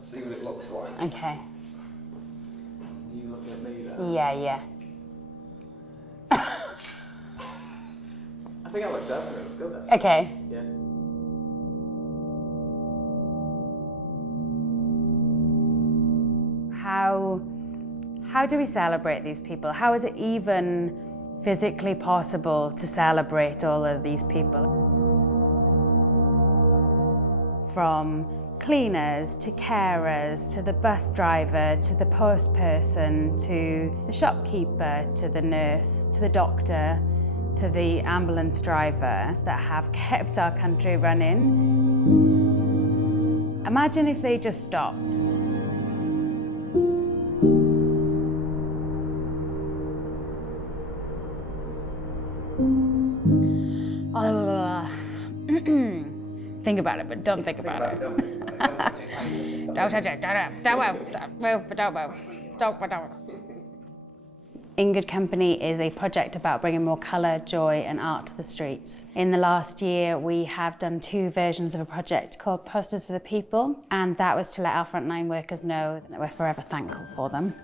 Let's see what it looks like. Okay. So you looking at me there? Yeah. I think I looked up and it was good. Actually. Okay. Yeah. How do we celebrate these people? How is it even physically possible to celebrate all of these people? From cleaners to carers to the bus driver to the post person to the shopkeeper to the nurse to the doctor to the ambulance drivers that have kept our country running. Imagine if they just stopped. Think about it, but don't think about it. Don't touch it. Don't touch it. Don't move. Don't move. In Good Company is a project about bringing more colour, joy and art to the streets. In the last year, we have done 2 versions of a project called Posters for the People, and that was to let our frontline workers know that we're forever thankful for them.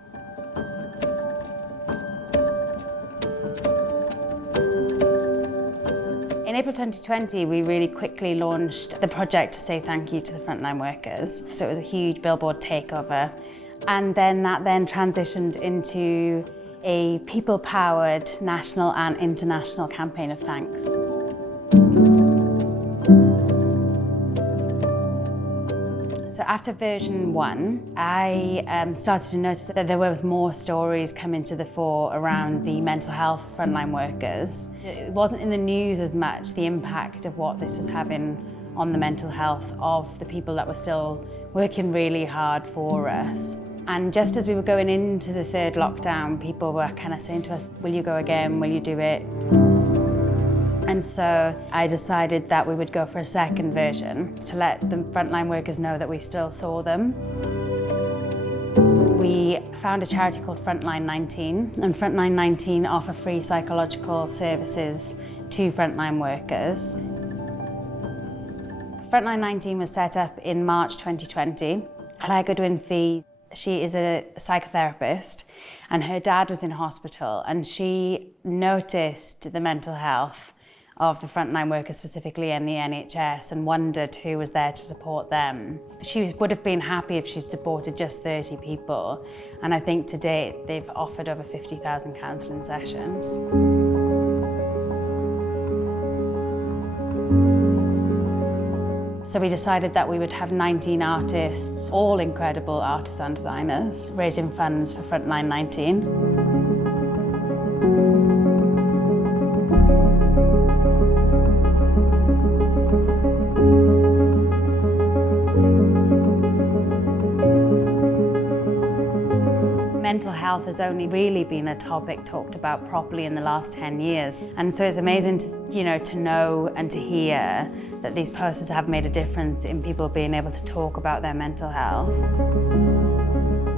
In April 2020, we really quickly launched the project to say thank you to the frontline workers. So it was a huge billboard takeover. And then that transitioned into a people-powered national and international campaign of thanks. So after version 1, I started to notice that there was more stories coming to the fore around the mental health of frontline workers. It wasn't in the news as much, the impact of what this was having on the mental health of the people that were still working really hard for us. And just as we were going into the 3rd lockdown, people were kind of saying to us, will you go again, will you do it? And so I decided that we would go for a 2nd version to let the frontline workers know that we still saw them. We found a charity called Frontline 19, and Frontline 19 offer free psychological services to frontline workers. Frontline 19 was set up in March 2020. Claire Goodwin-Fee, she is a psychotherapist, and her dad was in hospital, and she noticed the mental health of the frontline workers, specifically in the NHS, and wondered who was there to support them. She would have been happy if she's supported just 30 people, and I think to date they've offered over 50,000 counselling sessions. So we decided that we would have 19 artists, all incredible artists and designers, raising funds for Frontline 19. Mental health has only really been a topic talked about properly in the last 10 years. And so it's amazing to know and to hear that these posters have made a difference in people being able to talk about their mental health.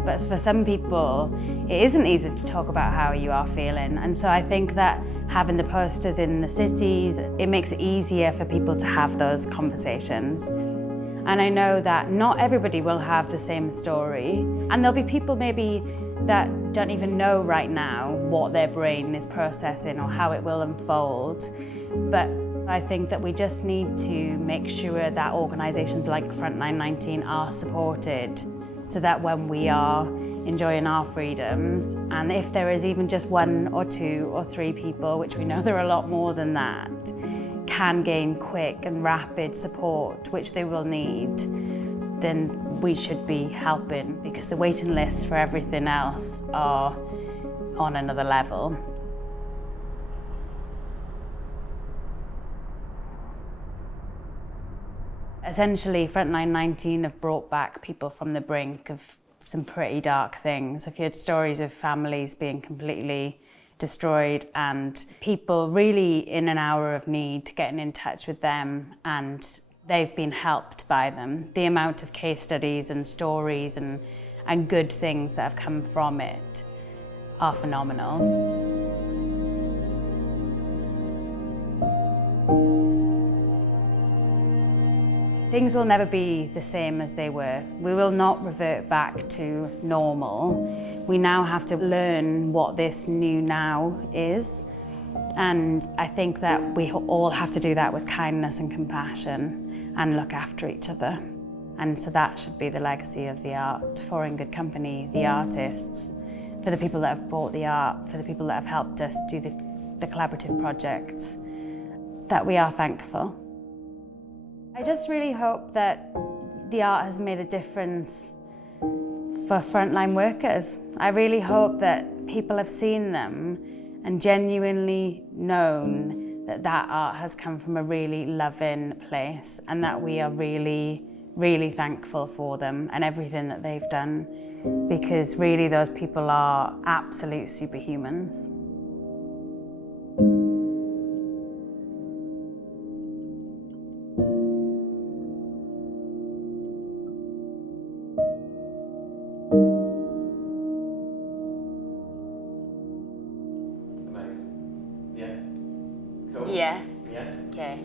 But for some people, it isn't easy to talk about how you are feeling. And so I think that having the posters in the cities, it makes it easier for people to have those conversations. And I know that not everybody will have the same story. And there'll be people maybe that don't even know right now what their brain is processing or how it will unfold. But I think that we just need to make sure that organisations like Frontline 19 are supported, so that when we are enjoying our freedoms, and if there is even just 1 or 2 or 3 people, which we know there are a lot more than that, can gain quick and rapid support, which they will need, then we should be helping, because the waiting lists for everything else are on another level. Essentially, Frontline 19 have brought back people from the brink of some pretty dark things. I've heard stories of families being completely destroyed and people really in an hour of need getting in touch with them, and they've been helped by them. The amount of case studies and stories and good things that have come from it are phenomenal. Things will never be the same as they were. We will not revert back to normal. We now have to learn what this new now is. And I think that we all have to do that with kindness and compassion and look after each other. And so that should be the legacy of the art for In Good Company, the artists, for the people that have bought the art, for the people that have helped us do the collaborative projects, that we are thankful. I just really hope that the art has made a difference for frontline workers. I really hope that people have seen them and genuinely known that that art has come from a really loving place and that we are really, really thankful for them and everything that they've done, because really those people are absolute superhumans. Amazing. Yeah. Cool. Yeah. Yeah. Okay.